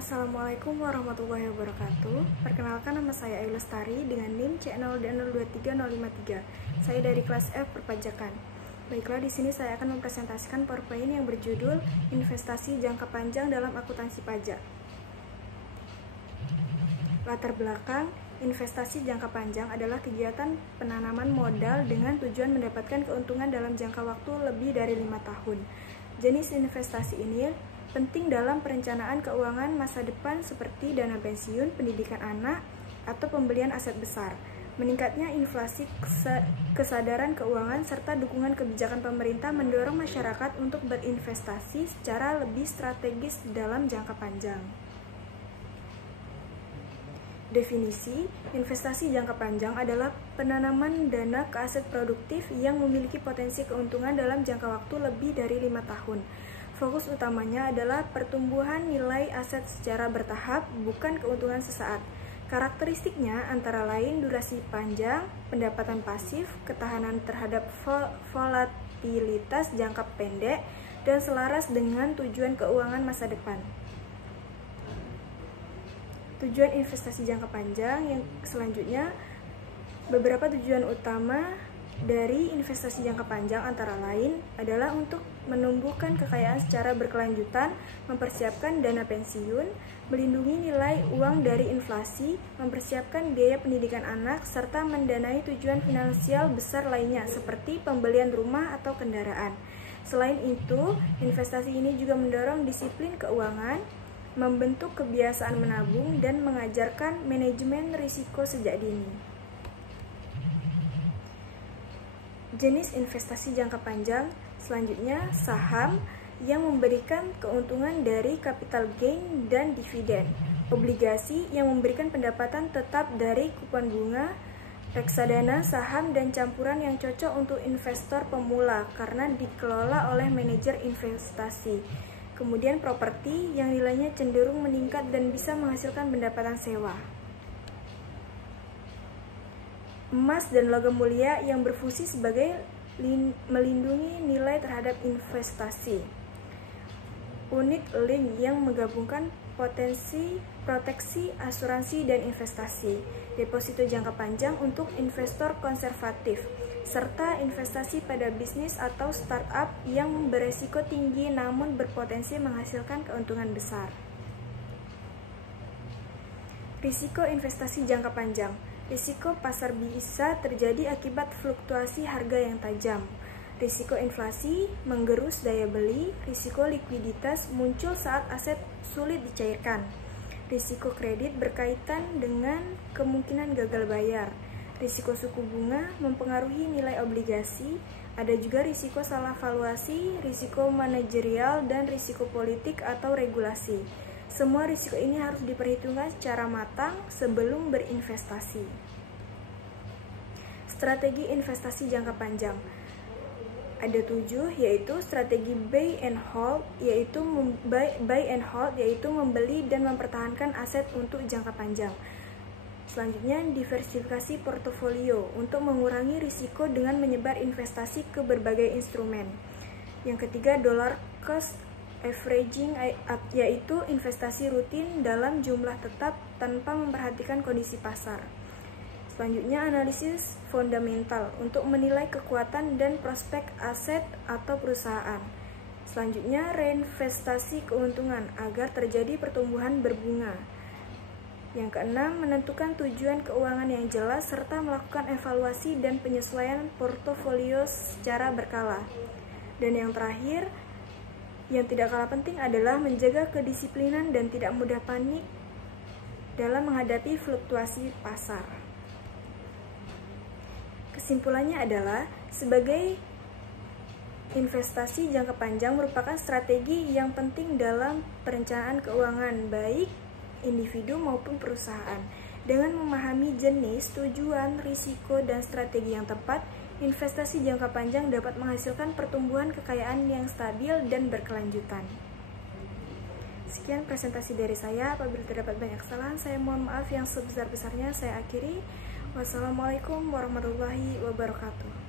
Assalamualaikum warahmatullahi wabarakatuh. Perkenalkan, nama saya Ayu Lestari dengan NIM C0D023053. Saya dari kelas F Perpajakan. Baiklah, di sini saya akan mempresentasikan PowerPoint yang berjudul Investasi Jangka Panjang dalam Akuntansi Pajak. Latar belakang, investasi jangka panjang adalah kegiatan penanaman modal dengan tujuan mendapatkan keuntungan dalam jangka waktu lebih dari 5 tahun. Jenis investasi ini penting dalam perencanaan keuangan masa depan seperti dana pensiun, pendidikan anak, atau pembelian aset besar. Meningkatnya inflasi, kesadaran keuangan, serta dukungan kebijakan pemerintah mendorong masyarakat untuk berinvestasi secara lebih strategis dalam jangka panjang. Definisi, investasi jangka panjang adalah penanaman dana ke aset produktif yang memiliki potensi keuntungan dalam jangka waktu lebih dari 5 tahun. Fokus utamanya adalah pertumbuhan nilai aset secara bertahap, bukan keuntungan sesaat. Karakteristiknya antara lain durasi panjang, pendapatan pasif, ketahanan terhadap volatilitas jangka pendek, dan selaras dengan tujuan keuangan masa depan. Tujuan investasi jangka panjang yang selanjutnya, beberapa tujuan utama dari investasi jangka panjang antara lain adalah untuk menumbuhkan kekayaan secara berkelanjutan, mempersiapkan dana pensiun, melindungi nilai uang dari inflasi, mempersiapkan biaya pendidikan anak, serta mendanai tujuan finansial besar lainnya seperti pembelian rumah atau kendaraan. Selain itu, investasi ini juga mendorong disiplin keuangan, membentuk kebiasaan menabung, dan mengajarkan manajemen risiko sejak dini. Jenis investasi jangka panjang selanjutnya, saham yang memberikan keuntungan dari capital gain dan dividen, obligasi yang memberikan pendapatan tetap dari kupon bunga, reksadana, saham, dan campuran yang cocok untuk investor pemula karena dikelola oleh manajer investasi. Kemudian properti yang nilainya cenderung meningkat dan bisa menghasilkan pendapatan sewa. Emas dan logam mulia yang berfungsi sebagai melindungi nilai terhadap investasi. Unit link yang menggabungkan proteksi, asuransi, dan investasi. Deposito jangka panjang untuk investor konservatif, serta investasi pada bisnis atau startup yang beresiko tinggi namun berpotensi menghasilkan keuntungan besar. Risiko investasi jangka panjang. Risiko pasar bisa terjadi akibat fluktuasi harga yang tajam. Risiko inflasi menggerus daya beli. Risiko likuiditas muncul saat aset sulit dicairkan. Risiko kredit berkaitan dengan kemungkinan gagal bayar. Risiko suku bunga mempengaruhi nilai obligasi. Ada juga risiko salah valuasi, risiko manajerial, dan risiko politik atau regulasi. Semua risiko ini harus diperhitungkan secara matang sebelum berinvestasi. Strategi investasi jangka panjang. Ada 7, yaitu strategi buy and hold, yaitu membeli dan mempertahankan aset untuk jangka panjang. Selanjutnya, diversifikasi portofolio untuk mengurangi risiko dengan menyebar investasi ke berbagai instrumen. Yang ketiga, dollar cost averaging, yaitu investasi rutin dalam jumlah tetap tanpa memperhatikan kondisi pasar. Selanjutnya, analisis fundamental untuk menilai kekuatan dan prospek aset atau perusahaan. Selanjutnya, reinvestasi keuntungan agar terjadi pertumbuhan berbunga. Yang keenam, menentukan tujuan keuangan yang jelas serta melakukan evaluasi dan penyesuaian portofolio secara berkala. Dan yang terakhir, yang tidak kalah penting adalah menjaga kedisiplinan dan tidak mudah panik dalam menghadapi fluktuasi pasar. Kesimpulannya adalah, sebagai investasi jangka panjang merupakan strategi yang penting dalam perencanaan keuangan baik individu maupun perusahaan. Dengan memahami jenis, tujuan, risiko, dan strategi yang tepat, investasi jangka panjang dapat menghasilkan pertumbuhan kekayaan yang stabil dan berkelanjutan. Sekian presentasi dari saya. Apabila terdapat banyak kesalahan, saya mohon maaf yang sebesar-besarnya. Saya akhiri. Wassalamualaikum warahmatullahi wabarakatuh.